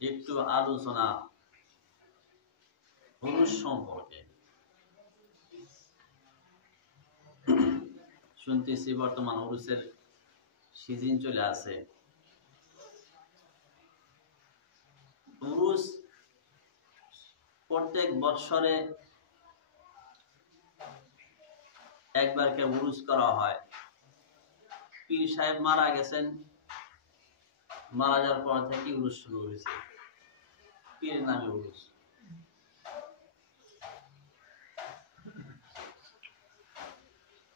একটু আলোচনা পুরুষ সম্পর্কে। শুনতেছি বর্তমান উরুসের সিজন চলে আছে। উরুস প্রত্যেক বৎসরে একবার কে উরুস করা হয়। পীর সাহেব মারা গেছেন, মারা যাওয়ার পর থেকে উরুস শুরু হয়েছে, পীরের নামে উরুস।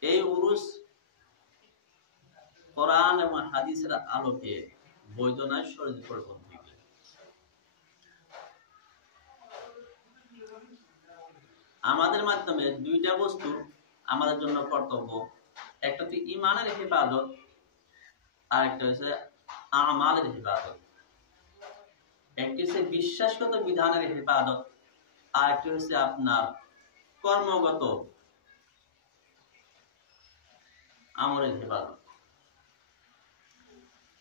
এই উরুস কোরআন এবং হাদিসের আলোকে বৈধ নয়, শরীয়ত পরিপন্থী। আমাদের মাধ্যমে দুইটা বস্তু আমাদের জন্য কর্তব্য, একটা হচ্ছে ইমানের হেফাজত আর একটা হচ্ছে আমালের হেফাজত। একটি হচ্ছে বিশ্বাসগত বিধানের হেফাজত আর একটি হচ্ছে আপনার কর্মগত আমলের হেফাজত।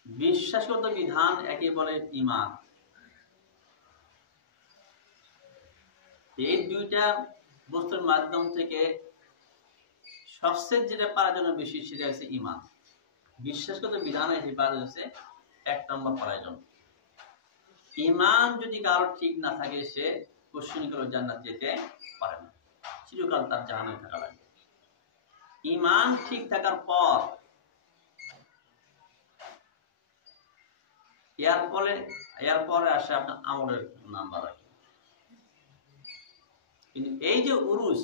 বিশ্বাসগত বিধান একে বলে ঈমান। এই দুইটা বস্তুর মাধ্যম থেকে সবচেয়ে যেটা পারার জন্য বেশি সেটা হচ্ছে ঈমান। বিশ্বাসগত বিধানের হেফাজত হচ্ছে 1 নম্বর প্রয়োজন। ঈমান যদি কারো ঠিক না থাকে সে কোশ্চিন করে জান্নাত যেতে পারে না, চিরকাল তার জাহান্নামে থাকা লাগবে। ঈমান ঠিক থাকার পর এরপরে আসে আপনার আমলের নাম্বার রাখে। কিন্তু এই যে উরুস,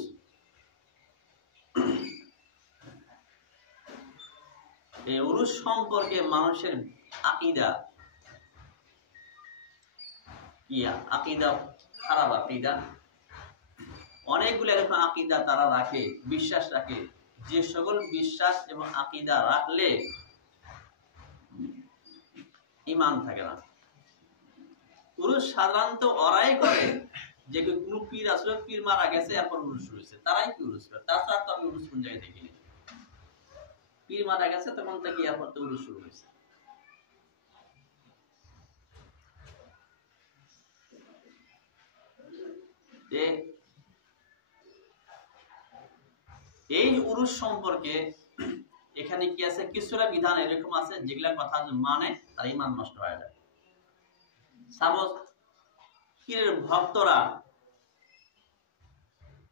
এই উরুস সম্পর্কে মানুষের আকীদা খারাপ আকীদা। অনেকগুলো এরকম আকীদা তারা রাখে, বিশ্বাস রাখে, যে সকল বিশ্বাস এবং আকীদা রাখলে ঈমান থাকে না। উরুস সাধারণত ওরাই করে যে কোনো পীর আসলে পীর মারা গেছে এরপর উরুস শুরু হয়েছে, তারাই কি উরুস করে। তাছাড়া তো আমি উরুস কোন জায়গায় দেখিনি। পীর মারা গেছে তখন থেকে এরপর তো উরুস শুরু হয়েছে। এই উরুস সম্পর্কে এখানে কি আছে, কিছুটা বিধান এরকম আছে যেগুলা কথা মানে তার ঈমান নষ্ট হয়ে যায়। সাপোজ পীরের ভক্তরা,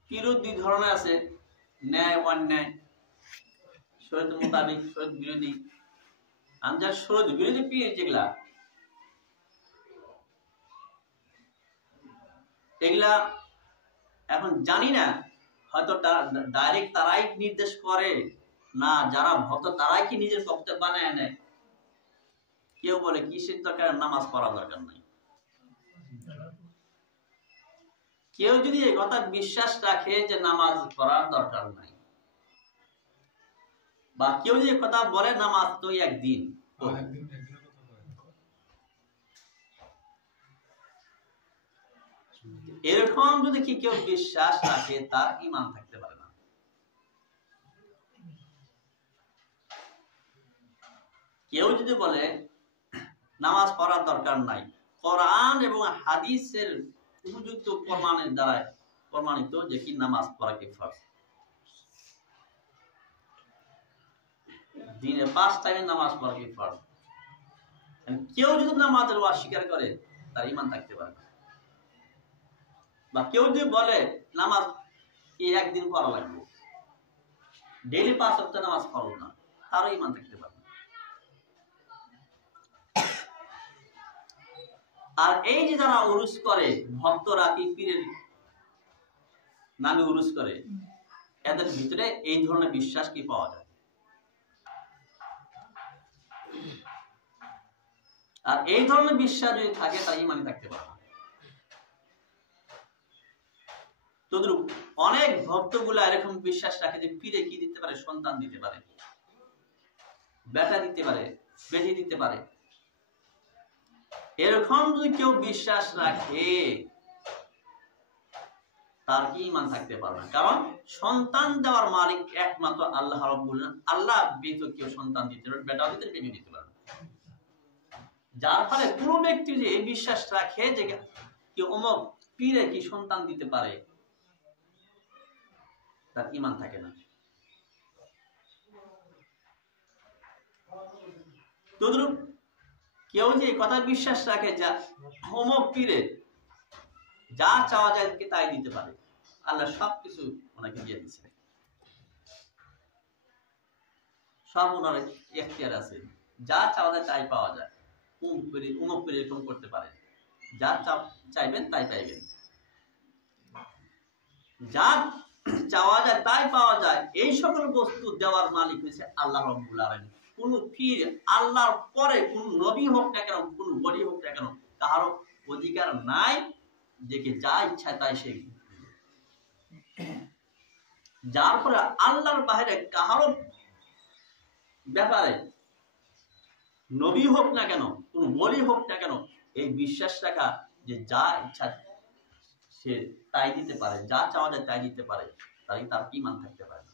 পীরও 2 ধরনের আছে, ন্যায় অন্যায়, শরীয়ত মোতাবেক, শরীয়ত বিরোধী। যার শরীয়ত বিরোধী পীর যেগুলা, এগুলা এখন জানি না, হয়তো ডাইরেক্ট তারাই নির্দেশ করে না, যারা ভক্ত তারাই কি নিজের বক্তব্য বানায় নেয়। কেউ বলে কিসের দরকার, নামাজ পড়া দরকার নাই। কেউ যদি এই কথা বিশ্বাস রাখে যে নামাজ পড়ার দরকার নাই, বা কেউ যদি কথা বলে নামাজ তো একদিন, এরকম যদি কি কেউ বিশ্বাস রাখে তার ঈমান থাকতে পারে না। কেউ যদি বলে নামাজ পড়ার দরকার নাই, কোরআন এবং হাদিসের উপযুক্ত প্রমাণের দ্বারা প্রমাণিত যে কি নামাজ পড়া কি ফরজ, দিনে 5 টাইমে নামাজ পড়া কি ফরজ, কেউ যদি নামাজের অস্বীকার করে তার ঈমান থাকতে পারে না। বা কেউ যদি বলে নামাজ কি একদিন পড়া লাগবে, ডেইলি 5 ওয়াক্ত নামাজ পড়ো না, তারও ঈমান থাকতে পারে না। আর এই যে যারা উরুস করে, ভক্তরা কি পীরের নামে উরুস করে, এদের ভিতরে এই ধরনের বিশ্বাস কি পাওয়া যায়? আর এই ধরনের বিশ্বাস যদি থাকে তার ঈমানই থাকতে পারে না। তদ্রূপ অনেক ভক্তগুলা এরকম বিশ্বাস রাখে যে পীরে কি দিতে পারে, সন্তান দিতে পারে, বেটা দিতে পারে, বেটি দিতে পারে। এরকম যদি কেউ বিশ্বাস রাখে তার কি ঈমান থাকতে পারে না। কারণ সন্তান দেওয়ার মালিক একমাত্র আল্লাহ রাব্বুল আলামিন। আল্লাহ ব্যতীত কেউ সন্তান দিতে পারে, বেটাও দিতে পারে, বেটি দিতে পারে। যার ফলে কোনো ব্যক্তি যে এই বিশ্বাস রাখে যে কি অমুক পীরে কি সন্তান দিতে পারে, তার ঈমান থাকে না। তদ্রূপ কেউ যে কথা বিশ্বাস রাখে যা অমুক পীরে যা চাওয়া যায় তাই দিতে পারে, আল্লাহ সবকিছু ওনাকে দিয়ে দিচ্ছে, সব ওনার এখতিয়ার আছে, যা চাওয়া যায় তাই পাওয়া যায়। অমুক পীরে এরকম করতে পারে, যা চাইবেন তাই পাইবেন, যা চাওয়া যায় তাই পাওয়া যায়। এই সকল বস্তু দেওয়ার মালিক হয়েছে আল্লাহ রাব্বুল আলামিন। কোন পীর আল্লাহর পরে কোন নবী হোক না কেন, কোন ওলি হোক না কেন, কারো অধিকার নাই যে যা ইচ্ছা তাই সে। যার পরে আল্লাহর বাইরে কারো ব্যাপারে নবী হোক না কেন, কোন ওলি হোক না কেন, এই বিশ্বাস রাখা যে যা ইচ্ছা সে তাই দিতে পারে, যা চাওয়া যায় তাই দিতে পারে, তাই তার ঈমান থাকতে পারে না।